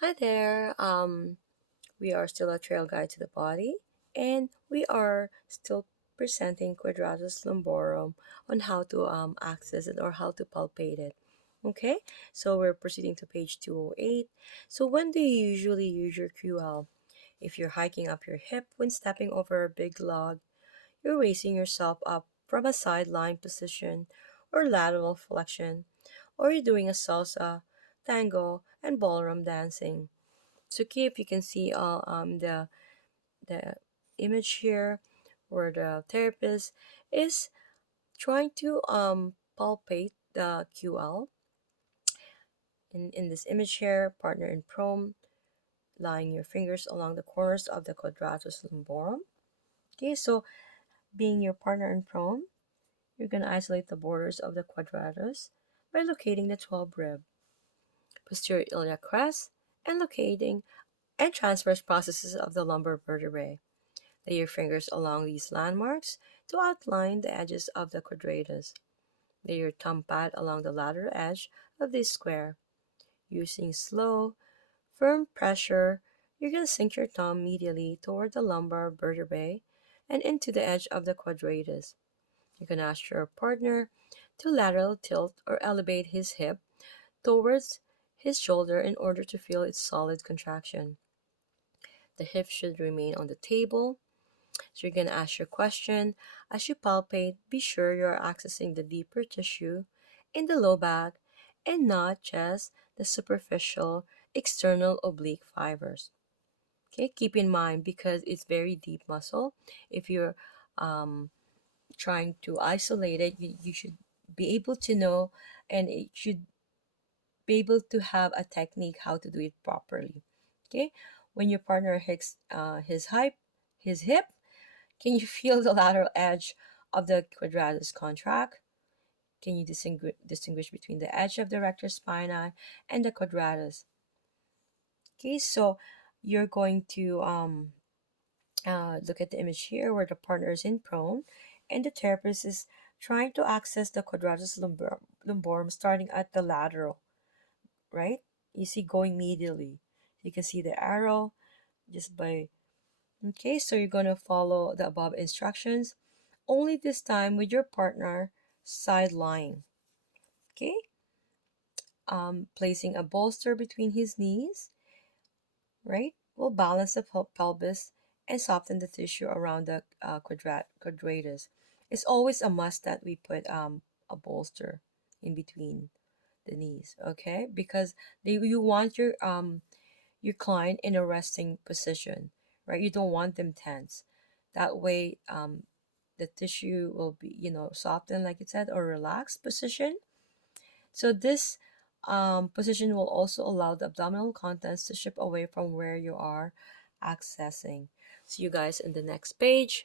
Hi there. We are still a trail guide to the body, and we are still presenting quadratus lumborum on how to access it or how to palpate it. Okay, so we're proceeding to page 208. So when do you usually use your QL? If you're hiking up your hip when stepping over a big log, you're raising yourself up from a sideline position or lateral flexion, or you're doing a salsa, tango, and ballroom dancing. So if you can see the image here where the therapist is trying to palpate the QL. In this image here, partner in prone, lying your fingers along the corners of the quadratus lumborum. Okay, so being your partner in prone, you're going to isolate the borders of the quadratus by locating the 12 rib, posterior iliac crest, and locating and transverse processes of the lumbar vertebrae. Lay your fingers along these landmarks to outline the edges of the quadratus. Lay your thumb pad along the lateral edge of this square. Using slow, firm pressure, you're going to sink your thumb medially toward the lumbar vertebrae and into the edge of the quadratus. You can ask your partner to lateral tilt or elevate his hip towards his shoulder in order to feel its solid contraction. The hip should remain on the table. So you're going to ask your question. As you palpate, be sure you're accessing the deeper tissue in the low back and not just the superficial external oblique fibers. Okay, keep in mind because it's very deep muscle. If you're um, trying to isolate it, you should be able to know and it should be able to have a technique how to do it properly. Okay, when your partner hits his hip, can you feel the lateral edge of the quadratus contract? Can you distinguish between the edge of the rectus spinae and the quadratus? Okay, so you're going to look at the image here where the partner is in prone and the therapist is trying to access the lumborum starting at the lateral, right? You see going medially. You can see the arrow just by. Okay, so you're going to follow the above instructions, only this time with your partner side lying. Okay, placing a bolster between his knees, right, will balance the pelvis and soften the tissue around the quadratus. It's always a must that we put a bolster in between the knees, okay, because you want your client in a resting position, right? You don't want them tense. That way, the tissue will be, softened, like it said, or relaxed position. So this position will also allow the abdominal contents to shift away from where you are accessing. See you guys in the next page.